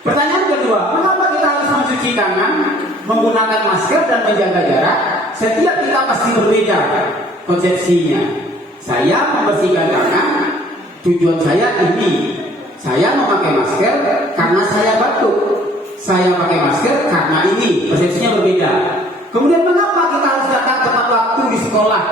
Pertanyaan kedua, mengapa kita harus mencuci tangan, menggunakan masker dan menjaga jarak? Setiap kita pasti berbeda konsepsinya. Saya membersihkan tangan, tujuan saya ini. Saya memakai masker karena saya batuk. Saya pakai masker karena ini. Persepsinya berbeda. Kemudian mengapa kita harus datang tepat waktu di sekolah?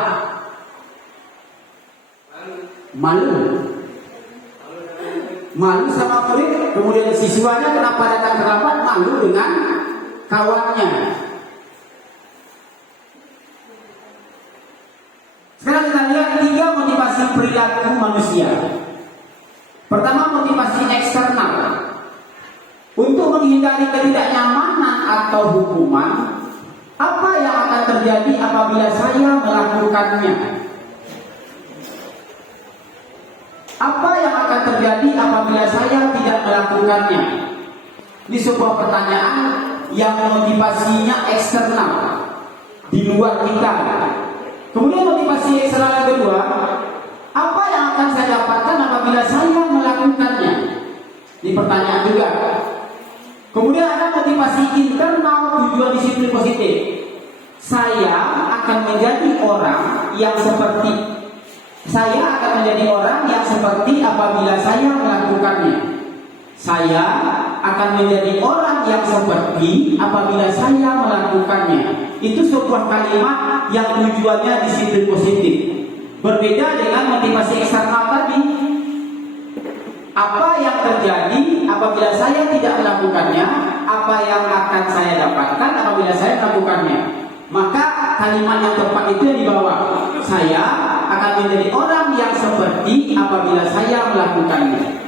Malu sama murid. Kemudian siswanya kenapa datang terlambat? Malu dengan kawannya. Sekarang kita lihat 3 motivasi perilaku manusia. Pertama, motivasi eksternal. Untuk menghindari ketidaknyamanan atau hukuman, apa yang akan terjadi apabila saya melakukannya? Apa yang akan terjadi apabila saya tidak melakukannya? Ini sebuah pertanyaan yang motivasinya eksternal, di luar kita. Kemudian motivasi eksternal yang kedua, apa yang akan saya dapatkan apabila saya melakukannya? Ini pertanyaan juga. Kemudian ada motivasi internal, tujuan disiplin positif. Saya akan menjadi orang yang seperti apabila saya melakukannya. Saya akan menjadi orang yang seperti apabila saya melakukannya. Itu sebuah kalimat yang tujuannya disiplin positif. Berbeda dengan motivasi eksternal tadi. Apa yang terjadi apabila saya tidak melakukannya? Apa yang akan saya dapatkan apabila saya melakukannya? Maka kalimat yang tepat itu yang dibawa. Saya akan menjadi orang yang seperti apabila saya melakukannya.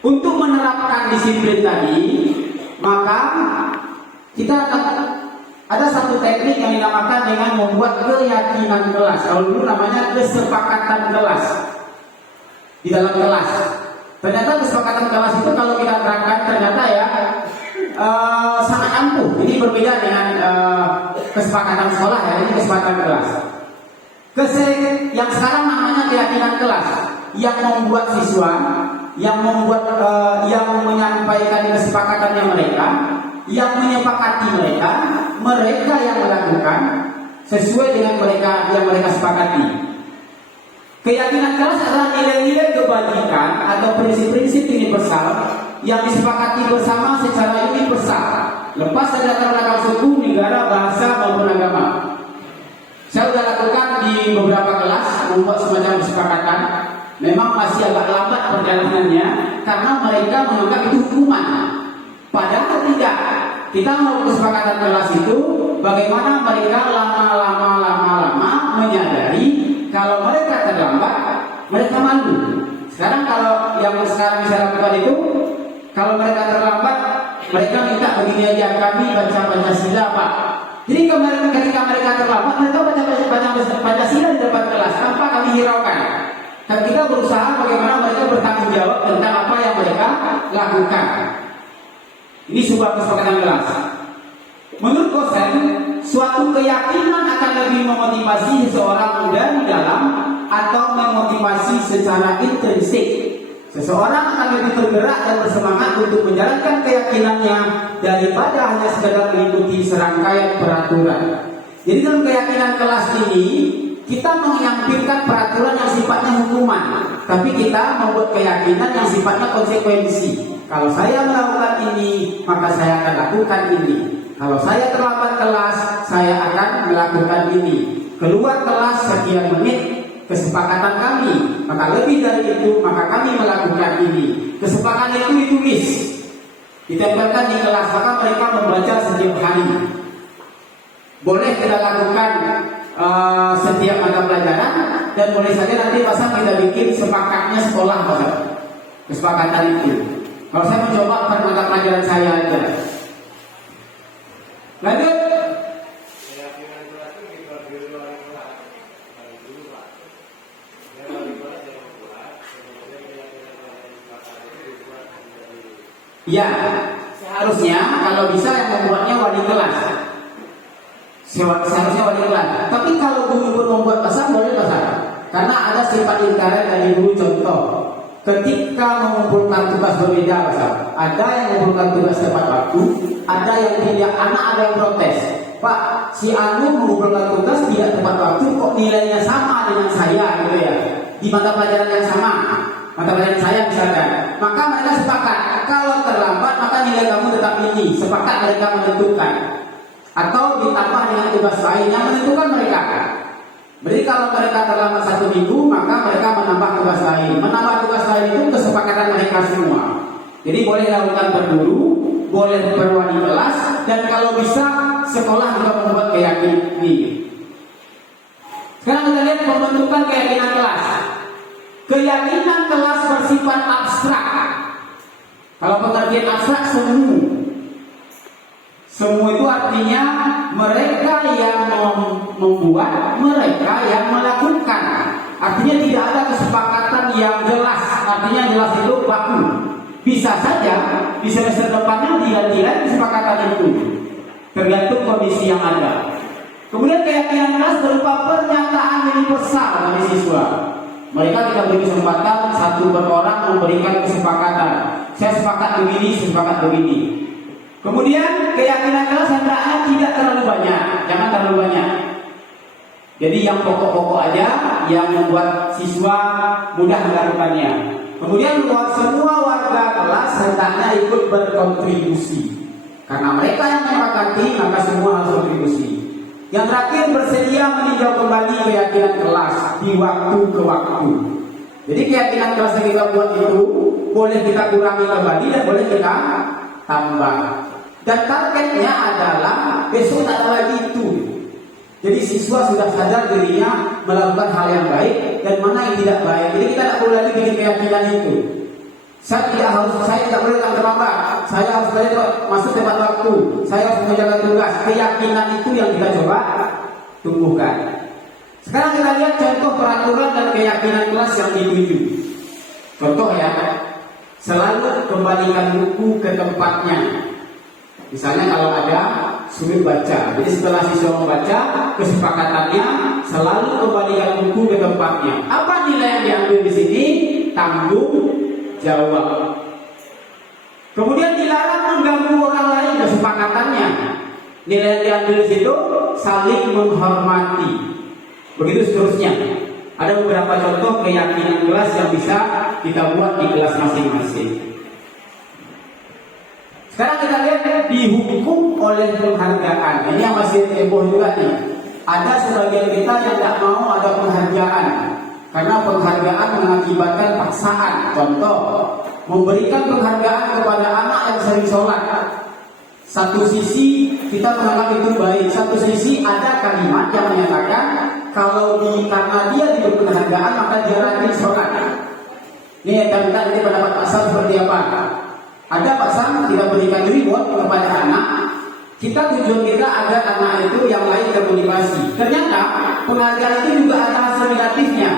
Untuk menerapkan disiplin tadi, maka kita ada satu teknik yang dinamakan dengan membuat keyakinan kelas. Kalau dulu namanya kesepakatan kelas di dalam kelas. Ternyata kesepakatan kelas itu kalau kita terapkan ternyata ya sangat ampuh. Ini berbeda dengan kesepakatan sekolah ya. Ini kesepakatan kelas. Yang sekarang namanya keyakinan kelas, yang membuat siswa, yang menyampaikan kesepakatannya mereka, yang menyepakati mereka yang melakukan sesuai dengan yang mereka sepakati. Keyakinan kelas adalah nilai-nilai kebajikan atau prinsip-prinsip universal yang disepakati bersama secara universal, lepas dari latar belakang suku, negara, bahasa maupun agama. Saya sudah lakukan di beberapa kelas membuat semacam kesepakatan. Memang masih agak lambat perjalanannya karena mereka menganggap itu hukuman. Padahal tidak. Kita mau kesepakatan kelas itu bagaimana mereka lama-lama menyadari kalau mereka terlambat, mereka malu. Sekarang kalau yang sekarang bisa lakukan itu, kalau mereka terlambat, mereka minta begini aja, kami baca Pancasila Pak. Jadi ketika mereka terlambat, mereka baca Pancasila di depan kelas tanpa kami hiraukan. Dan kita berusaha bagaimana mereka bertanggung jawab tentang apa yang mereka lakukan. Ini sebuah kesepakatan kelas. Menurut Kosen, suatu keyakinan akan lebih memotivasi seseorang dari dalam atau memotivasi secara intrinsik. Seseorang akan lebih tergerak dan bersemangat untuk menjalankan keyakinannya daripada hanya sekadar mengikuti serangkaian peraturan. Jadi dalam keyakinan kelas ini kita menyampingkan peraturan yang sifatnya hukuman, tapi kita membuat keyakinan yang sifatnya konsekuensi. Kalau saya melakukan ini, maka saya akan lakukan ini. Kalau saya terlambat kelas, saya akan melakukan ini. Keluar kelas sekian menit, kesepakatan kami, maka lebih dari itu, maka kami melakukan ini. Kesepakatan itu ditulis, ditempelkan di kelas, maka mereka membaca setiap hari. Boleh kita lakukan setiap mata pelajaran, dan boleh saja nanti masa kita bikin sepakatnya sekolah masa kesepakatan itu. Kalau saya mencoba pada mata pelajaran saya aja. Lanjut. Ya, seharusnya kalau bisa yang membuatnya wali kelas. Seharusnya wali kelas. Tapi kalau guru pun membuat pasal, boleh pasal. Karena ada sifat inkaran dari guru. Contoh, ketika mengumpulkan tugas berbeda, ada yang mengumpulkan tugas tepat waktu, ada yang tidak. Anak ada yang protes, Pak, si Anu mengumpulkan tugas tidak tepat waktu, kok nilainya sama dengan saya gitu ya, di mata pelajaran yang sama, mata pelajaran saya misalkan. Maka mereka sepakat, kalau terlambat maka nilai kamu tetap ini. Sepakat mereka menentukan. Atau ditambah dengan tugas lain yang menentukan mereka. Berarti kalau mereka terlambat 1 minggu, maka mereka menambah tugas lain. Menambah tugas lain itu kesepakatan mereka semua. Jadi boleh lakukan berdulu, boleh berdua di kelas, dan kalau bisa sekolah juga membuat keyakinan ini. Sekarang kita lihat pembentukan keyakinan kelas. Keyakinan kelas bersifat abstrak. Kalau pengertian abstrak, semu. Semu itu artinya mereka yang membuat, mereka yang melakukan. Artinya tidak ada kesepakatan yang jelas. Artinya jelas itu baku. Bisa saja di semester depannya tidak kesepakatan itu, tergantung kondisi yang ada. Kemudian keyakinan kelas berupa pernyataan universal dari siswa. Mereka tidak beri kesempatan satu per orang memberikan kesepakatan. Saya sepakat begini, saya sepakat begini. Kemudian keyakinan kelas hendaknya tidak terlalu banyak, jangan terlalu banyak. Jadi yang pokok-pokok aja yang membuat siswa mudah melakukannya. Kemudian buat semua warga kelas hendaknya ikut berkontribusi. Karena mereka yang menyepakati, maka semua harus berkontribusi. Yang terakhir, bersedia meninjau kembali keyakinan kelas di waktu ke waktu. Jadi keyakinan kelas yang kita buat itu boleh kita kurangi kembali dan boleh kita tambah. Dan targetnya adalah besok tak ada lagi itu. Jadi siswa sudah sadar dirinya melakukan hal yang baik dan mana yang tidak baik. Jadi kita tidak boleh lagi bikin keyakinan itu. Saya tidak boleh terlambat. Saya harus masuk tepat waktu. Saya harus menjaga tugas. Keyakinan itu yang kita coba tumbuhkan. Sekarang kita lihat contoh peraturan dan keyakinan kelas yang dituju. Contoh ya, selalu kembalikan buku ke tempatnya. Misalnya kalau ada sulit baca, jadi setelah siswa membaca, kesepakatannya selalu kembalikan buku ke tempatnya. Apa nilai yang diambil di sini? Tanggung jawab. Kemudian dilarang mengganggu orang lain, kesepakatannya. Nilai yang diambil di situ saling menghormati. Begitu seterusnya. Ada beberapa contoh keyakinan kelas yang bisa kita buat di kelas masing-masing. Sekarang kita lihat dihukum oleh penghargaan. Ini yang masih heboh juga nih. Ada sebagian kita yang tidak mau ada penghargaan karena penghargaan mengakibatkan paksaan. Contoh, memberikan penghargaan kepada anak yang sering sholat. Satu sisi kita menganggap itu baik. Satu sisi ada kalimat yang menyatakan kalau karena dia diberi penghargaan maka dia rajin sholat. Ini kita lihat pendapat asal seperti apa. Ada pasang tidak berikan reward kepada anak. Kita tujuan kita agar anak itu yang lain termotivasi. Ternyata penghargaan itu juga ada hasil negatifnya.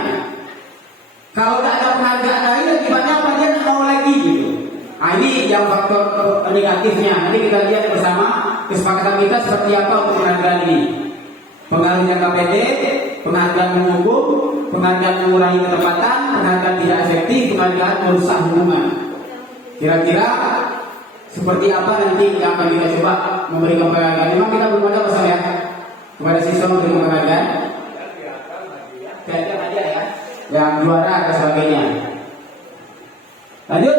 Kalau tidak ada penghargaan lain, akibatnya apa? Dia tidak mau lagi gitu. Nah, ini yang faktor negatifnya. Nanti kita lihat bersama kesepakatan kita seperti apa untuk penghargaan ini. Penghargaan KPD, penghargaan menghukum, penghargaan mengurangi ketepatan, penghargaan tidak efektif, penghargaan merusak hubungan. Kira-kira seperti apa nanti yang akan kita coba memberikan penghargaan? Memang kita belum ada pasal ya kepada siswa memberikan penghargaan. Kira-kira aja ya, yang juara dan sebagainya. Lanjut.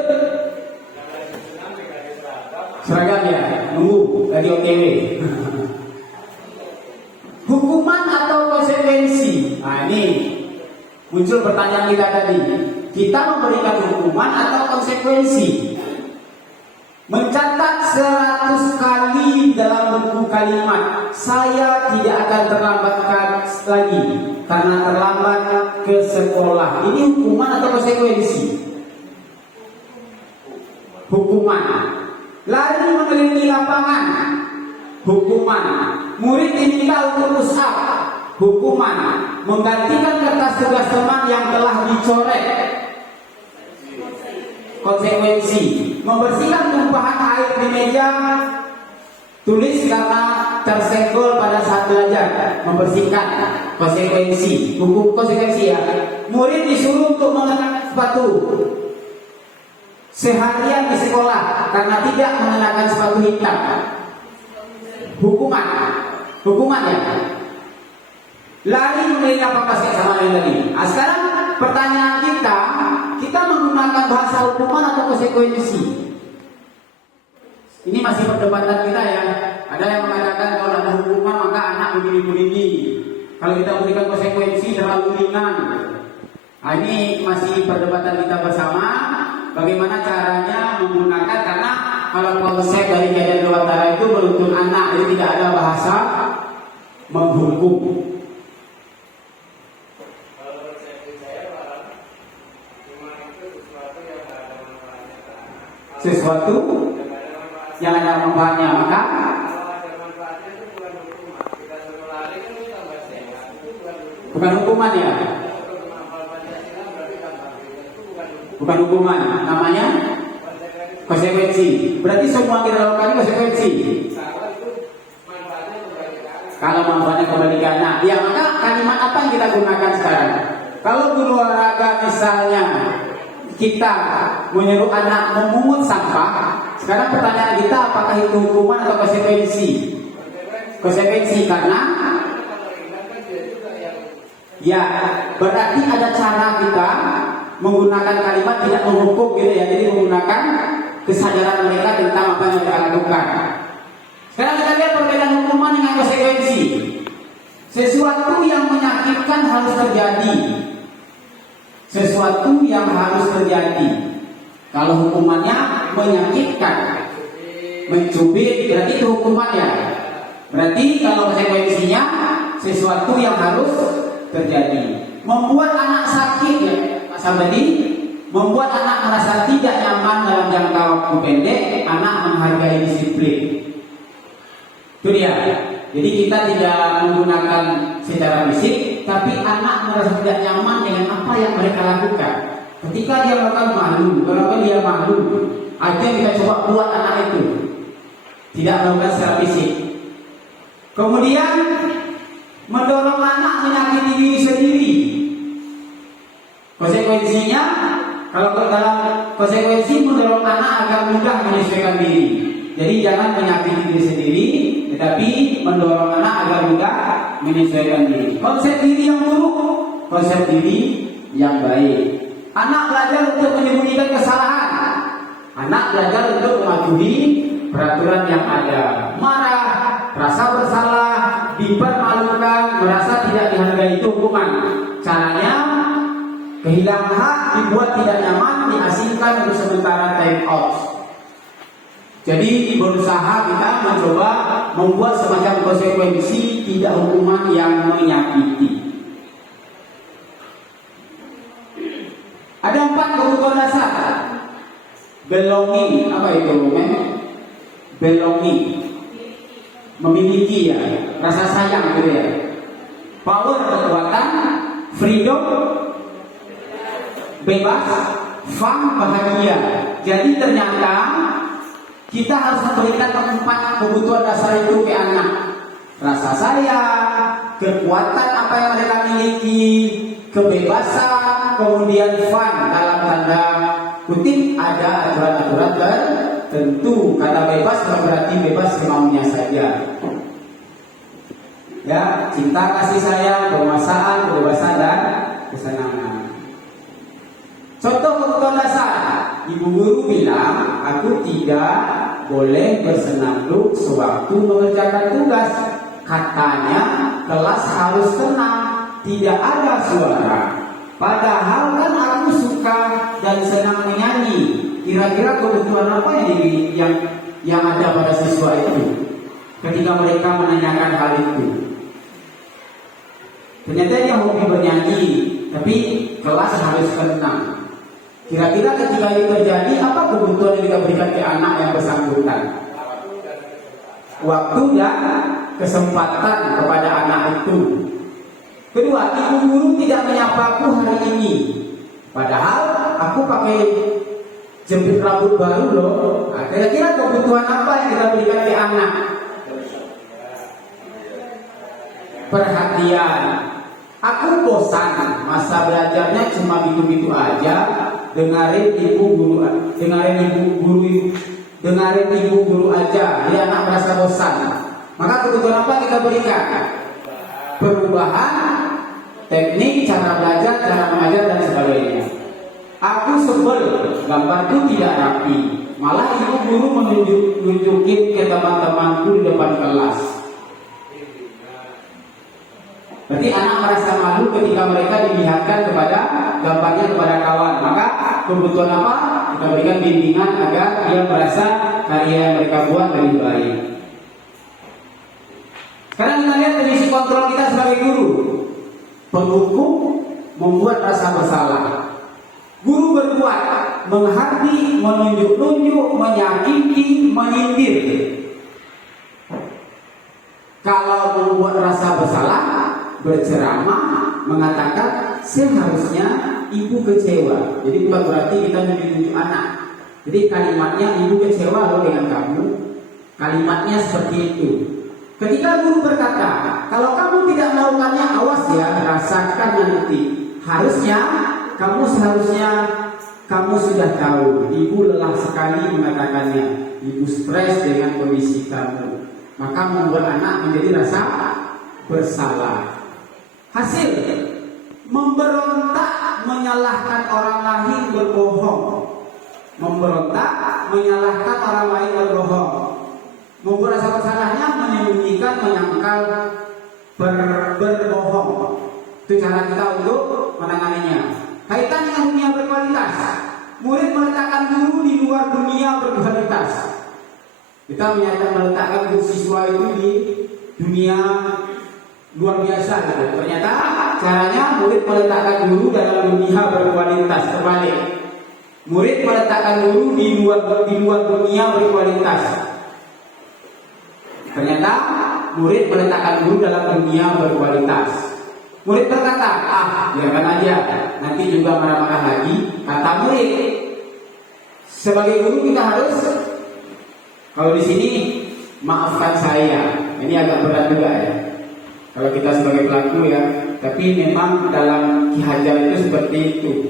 Seragam ya, nunggu dari OTW. Hukuman atau konsekuensi? Nah ini muncul pertanyaan kita tadi. Kita memberikan hukuman atau konsekuensi? Mencatat 100 kali dalam buku kalimat, saya tidak akan terlambat lagi karena terlambat ke sekolah. Ini hukuman atau konsekuensi? Hukuman. Lari mengelilingi lapangan, hukuman. Murid diminta untuk push up, hukuman. Menggantikan kertas tugas teman yang telah dicoret, konsekuensi. Membersihkan tumpahan air di meja tulis karena tersenggol pada saat belajar, membersihkan konsekuensi, hukum konsekuensi ya. Murid disuruh untuk mengenakan sepatu seharian di sekolah karena tidak mengenakan sepatu hitam. Hukuman ya. Lari memberi apa kasih sama lain lagi. Sekarang pertanyaan kita menggunakan bahasa hukuman atau konsekuensi? Ini masih perdebatan kita ya. Ada yang mengatakan kalau ada hukuman maka anak begini-begini. Kalau kita berikan konsekuensi terlalu ringan. Nah, ini masih perdebatan kita bersama. Bagaimana caranya menggunakan, karena kalau konsep dari Kajian Dewantara itu menuntut anak, jadi tidak ada bahasa menghukum. Sesuatu yang ada manfaatnya, maka bukan hukuman ya. Bukan hukuman, namanya konsekuensi. Berarti semua kita lakukan ini konsekuensi. Kalau manfaatnya kembali ke anak, ya maka kalimat apa yang kita gunakan sekarang? Kalau guru olahraga misalnya kita menyuruh anak memungut sampah, sekarang pertanyaan kita apakah itu hukuman atau konsekuensi? Konsekuensi karena ya berarti ada cara kita menggunakan kalimat tidak menghukum gitu ya, jadi menggunakan kesadaran mereka tentang apa yang mereka lakukan. Sekarang kita lihat perbedaan hukuman dengan konsekuensi. Sesuatu yang menyakitkan harus terjadi. Sesuatu yang harus terjadi. Kalau hukumannya menyakitkan, mencubit, berarti itu hukumannya. Berarti kalau konsekuensinya sesuatu yang harus terjadi. Membuat anak sakit ya, tadi membuat anak merasa tidak nyaman dalam jangka waktu pendek, anak menghargai disiplin. Itu dia. Jadi kita tidak menggunakan secara fisik, tapi anak merasa tidak nyaman dengan apa yang mereka lakukan. Ketika dia melakukan malu, kalau dia malu, ada yang kita coba buat anak itu tidak melakukan secara fisik. Kemudian mendorong anak menyakiti diri sendiri. Konsekuensinya, kalau dalam konsekuensi mendorong anak agar mudah menyesuaikan diri. Jadi jangan menyakiti diri sendiri, tetapi mendorong anak agar mudah menyesuaikan diri. Konsep diri yang buruk, konsep diri yang baik. Anak belajar untuk menyembunyikan kesalahan. Anak belajar untuk mematuhi peraturan yang ada. Marah, rasa bersalah, dipermalukan, merasa tidak dihargai, itu hukuman. Caranya kehilangan hak, dibuat tidak nyaman, diasingkan untuk sementara, time out. Jadi berusaha kita mencoba membuat semacam konsekuensi, tidak hukuman yang menyakiti. Ada 4 kebutuhan dasar. Belonging, apa itu? Belonging, memiliki ya, rasa sayang gitu ya. Power, kekuatan. Freedom, bebas. Fun, bahagia. Jadi ternyata kita harus memberikan 4 kebutuhan dasar itu ke anak. Rasa sayang, kekuatan apa yang mereka miliki, kebebasan, kemudian fun, dalam tanda kutip ada aturan-aturan tertentu. Kata bebas berarti bebas semaunya saja. Ya, cinta, kasih sayang, penguasaan, kebebasan dan kesenangan. Contoh kebutuhan dasar. Ibu guru bilang, aku tidak boleh bersenandung sewaktu mengerjakan tugas. Katanya kelas harus tenang, tidak ada suara. Padahal kan aku suka dan senang menyanyi. Kira-kira kebutuhan apa yang ada pada siswa itu ketika mereka menanyakan hal itu? Ternyata dia hobi bernyanyi, tapi kelas harus tenang. Kira-kira ketika itu terjadi, apa kebutuhan yang kita berikan ke anak yang bersangkutan? Waktu dan kesempatan kepada anak itu. Kedua, ibu guru tidak menyapaku hari ini. Padahal aku pakai jepit rambut baru loh. Nah, kira-kira kebutuhan apa yang kita berikan ke anak? perhatian. Aku bosan, masa belajarnya cuma gitu-gitu aja. Dengarin ibu guru aja. Dia anak merasa bosan. Maka kebutuhan apa kita berikan? Perubahan teknik, cara belajar, cara mengajar dan sebagainya. Aku sebel, gambarku tidak rapi. Malah ibu guru nunjukin ke teman-temanku di depan kelas. Berarti anak merasa malu ketika mereka dilihatkan kepada gambarnya kepada kawan. Maka kebutuhan apa? Kita berikan bimbingan agar dia merasa karya yang mereka buat lebih baik. Sekarang kita lihat fungsi kontrol kita sebagai guru. Penghukum membuat rasa bersalah. Guru berbuat menghakimi, menunjuk-nunjuk, menyakiti, menyindir. Kalau membuat rasa bersalah, berceramah, mengatakan seharusnya ibu kecewa. Jadi bukan berarti kita menunjuk anak. Jadi kalimatnya ibu kecewa loh dengan kamu. Kalimatnya seperti itu. Ketika guru berkata, kalau kamu tidak melakukannya, awas ya, rasakan nanti. Seharusnya kamu sudah tahu, ibu lelah sekali mengatakannya. Ibu stres dengan kondisi kamu. Maka membuat anak menjadi rasa bersalah. Hasil memberontak, menyalahkan orang lain, berbohong. Memberontak, menyalahkan orang lain, berbohong. Membuat rasa bersalahnya, menyembunyikan, menyangkal, berbohong. Itu cara kita untuk menanganinya. Kaitan dengan dunia berkualitas. Murid meletakkan guru di luar dunia berkualitas. Kita meletakkan guru siswa itu di dunia luar biasa gitu. Ternyata caranya murid meletakkan guru dalam dunia berkualitas. Terbalik. Murid meletakkan guru di luar dunia berkualitas. Ternyata murid meletakkan guru dalam dunia berkualitas. Murid berkata, biarkan aja, nanti juga marah-marah lagi. Kata murid, sebagai guru kita harus, kalau di sini maafkan saya. Ini agak berat juga ya. Kalau kita sebagai pelaku ya, tapi memang dalam Ki Hajar itu seperti itu.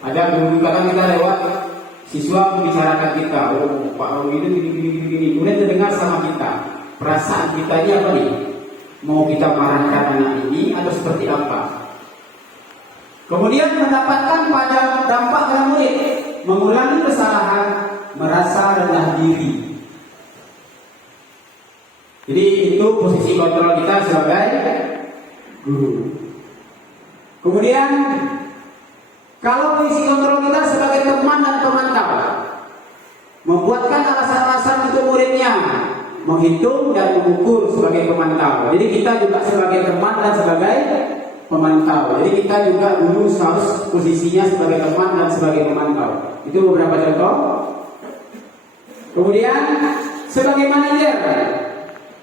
Ada guru kadang kita lewat, siswa membicarakan kita, Pak Romi itu gini. Kemudian terdengar sama kita, perasaan kita ini apa nih? Mau kita marahkan anak ini atau seperti apa? Kemudian mendapatkan pada dampak pada murid, mengulangi kesalahan, merasa rendah diri. Jadi itu posisi kontrol kita sebagai guru. Kemudian kalau posisi kontrol kita sebagai teman dan pemantau, membuatkan alasan-alasan untuk muridnya, menghitung dan mengukur sebagai pemantau. Jadi kita juga sebagai teman dan sebagai pemantau. Jadi kita juga dulu harus posisinya sebagai teman dan sebagai pemantau. Itu beberapa contoh. Kemudian sebagai manajer,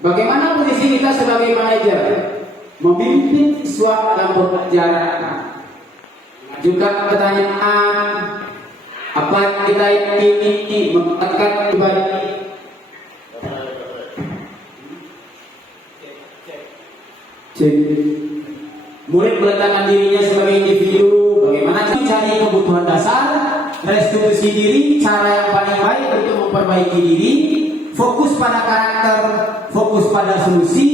bagaimana posisi kita sebagai manajer? Memimpin siswa dalam pembelajaran. Juga pertanyaan, apa kita ini mengatakan pribadi? Murid meletakkan dirinya sebagai individu, bagaimana cari kebutuhan dasar, restitusi diri, cara yang paling baik untuk memperbaiki diri, fokus pada karakter, fokus pada solusi,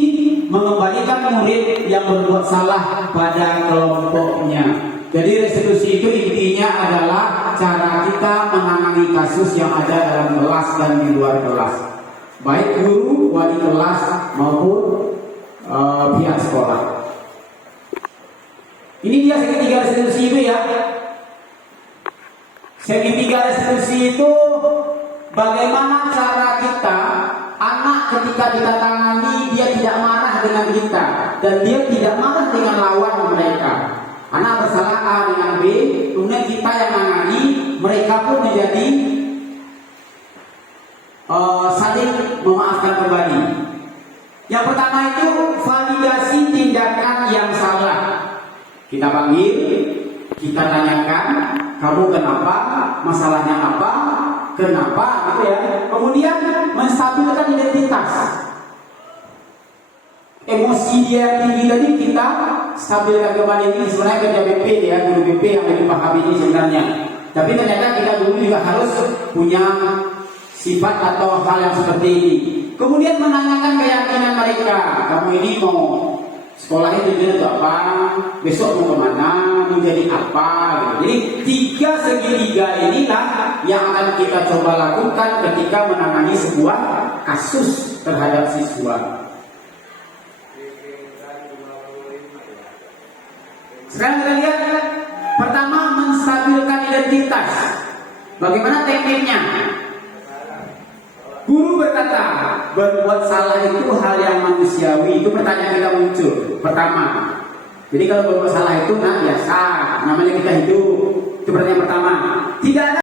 mengembalikan murid yang berbuat salah pada kelompoknya. Jadi restitusi itu intinya adalah cara kita menangani kasus yang ada dalam kelas dan di luar kelas, baik guru, wali kelas maupun pihak sekolah. Ini dia segitiga restitusi itu ya. Segitiga restitusi itu bagaimana cara kita, anak ketika kita tangani dia tidak marah dengan kita dan dia tidak marah dengan lawan mereka. Anak bersalah A dengan B, kemudian kita yang menangani, mereka pun menjadi saling memaafkan kembali. Yang pertama itu validasi tindakan yang salah. Kita panggil, kita tanyakan, kamu kenapa, masalahnya apa, kenapa, gitu ya. Kemudian menstabilkan identitas. emosi dia tinggi tadi, kita stabilkan kembali. Ini sebenarnya kerja BP ya, guru BP yang lebih paham ini sebenarnya. Tapi ternyata kita dulu juga harus punya sifat atau hal yang seperti ini. Kemudian menanyakan keyakinan mereka. Kamu ini mau sekolah itu jadi apa? Besok mau kemana? Mau jadi apa? Jadi tiga segitiga inilah yang akan kita coba lakukan ketika menangani sebuah kasus terhadap siswa. Sekarang kita lihat, pertama menstabilkan identitas. Bagaimana tekniknya? Guru berkata, berbuat salah itu hal yang manusiawi. Itu pertanyaan kita muncul. Pertama, jadi kalau berbuat salah itu biasa, namanya kita hidup. Itu pertanyaan pertama. Tidak ada